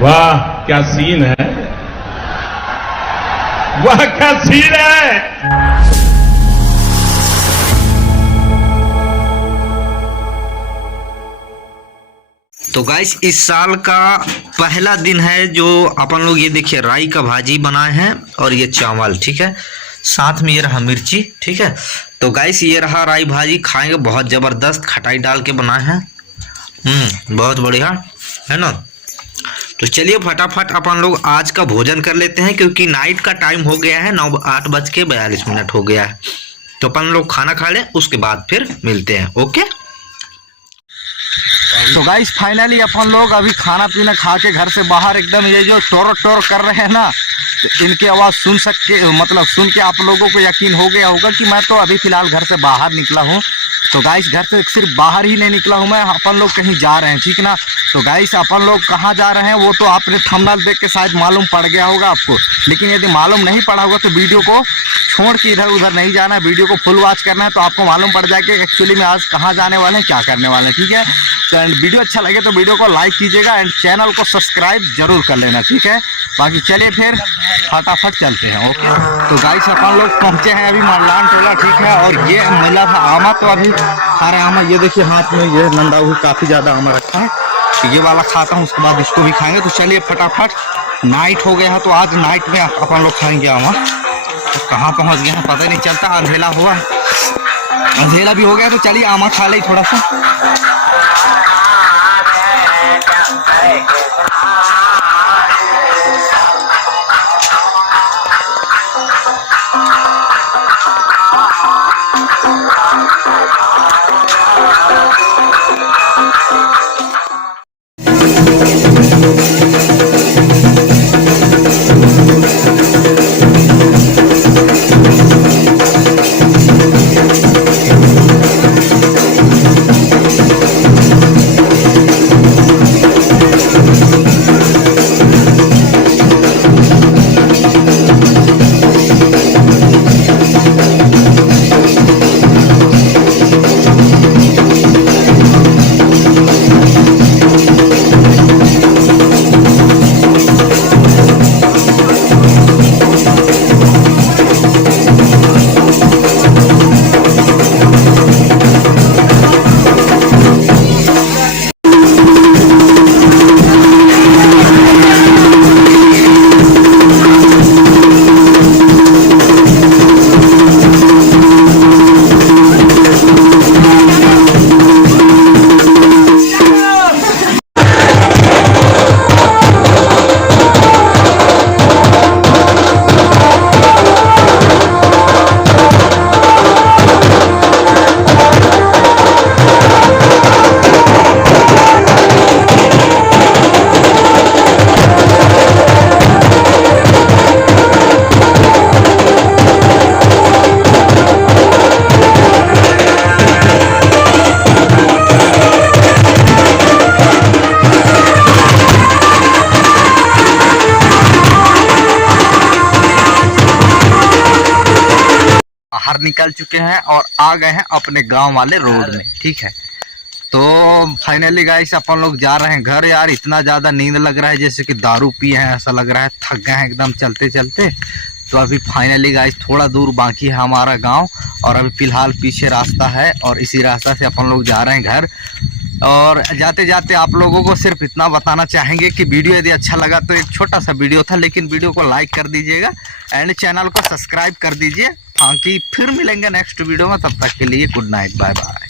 वाह क्या सीन है, वाह क्या सीन है। तो गाइस इस साल का पहला दिन है जो अपन लोग ये देखिए राई का भाजी बनाए हैं और ये चावल, ठीक है, साथ में ये रहा मिर्ची, ठीक है। तो गाइस ये रहा राई भाजी, खाएंगे, बहुत जबरदस्त खटाई डाल के बनाए हैं, बहुत बढ़िया है ना। तो चलिए फटाफट अपन लोग आज का भोजन कर लेते हैं, क्योंकि नाइट का टाइम हो गया है, 8:42 हो गया है। तो अपन लोग खाना खा लें, उसके बाद फिर मिलते हैं। ओके। तो गाइस फाइनली अपन लोग अभी खाना पीना खा के घर से बाहर एकदम ये जो टोर टोर कर रहे हैं ना, तो इनकी आवाज़ सुन के आप लोगों को यकीन हो गया होगा कि मैं तो अभी फिलहाल घर से बाहर निकला हूँ। तो गाइस घर से सिर्फ बाहर ही नहीं निकला हूँ मैं, अपन लोग कहीं जा रहे हैं, ठीक ना। तो गाइस अपन लोग कहाँ जा रहे हैं वो तो आपने थंबनेल देख के शायद मालूम पड़ गया होगा आपको, लेकिन यदि मालूम नहीं पड़ा होगा तो वीडियो को छोड़ के इधर उधर नहीं जाना है, वीडियो को फुल वॉच करना है, तो आपको मालूम पड़ जाए कि एक्चुअली में आज कहाँ जाने वाले हैं, क्या करने वाले हैं, ठीक है। तो एंड वीडियो अच्छा लगे तो वीडियो को लाइक कीजिएगा एंड चैनल को सब्सक्राइब जरूर कर लेना, ठीक है। बाकी चलिए फिर फटाफट चलते हैं। ओके। तो गाइस अपन लोग पहुंचे हैं अभी मरलान टोला, ठीक है। और ये मिला था आमा, तो अभी सारे आमा ये देखिए हाथ में ये नंदा हुई काफ़ी ज़्यादा आमा रखा है, तो ये वाला खाता हूँ, उसके बाद इसको भी खाएंगे। तो चलिए फटाफट, नाइट हो गया है तो आज नाइट में अपन लोग खाएंगे आमा। तो कहाँ पहुँच गए हैं पता नहीं चलता, अंधेरा हुआ, अंधेरा भी हो गया। तो चलिए आमा खा ले थोड़ा सा। बाहर निकल चुके हैं और आ गए हैं अपने गांव वाले रोड में, ठीक है। तो फाइनली गाइस अपन लोग जा रहे हैं घर। यार इतना ज़्यादा नींद लग रहा है जैसे कि दारू पिए हैं, ऐसा लग रहा है, थक गए हैं एकदम चलते चलते। तो अभी फाइनली गाइस थोड़ा दूर बाकी है हमारा गांव, और अभी फ़िलहाल पीछे रास्ता है और इसी रास्ता से अपन लोग जा रहे हैं घर। और जाते जाते आप लोगों को सिर्फ इतना बताना चाहेंगे कि वीडियो यदि अच्छा लगा तो एक छोटा सा वीडियो था, लेकिन वीडियो को लाइक कर दीजिएगा एंड चैनल को सब्सक्राइब कर दीजिए। बाकी फिर मिलेंगे नेक्स्ट वीडियो में, तब तक के लिए गुड नाइट, बाय बाय।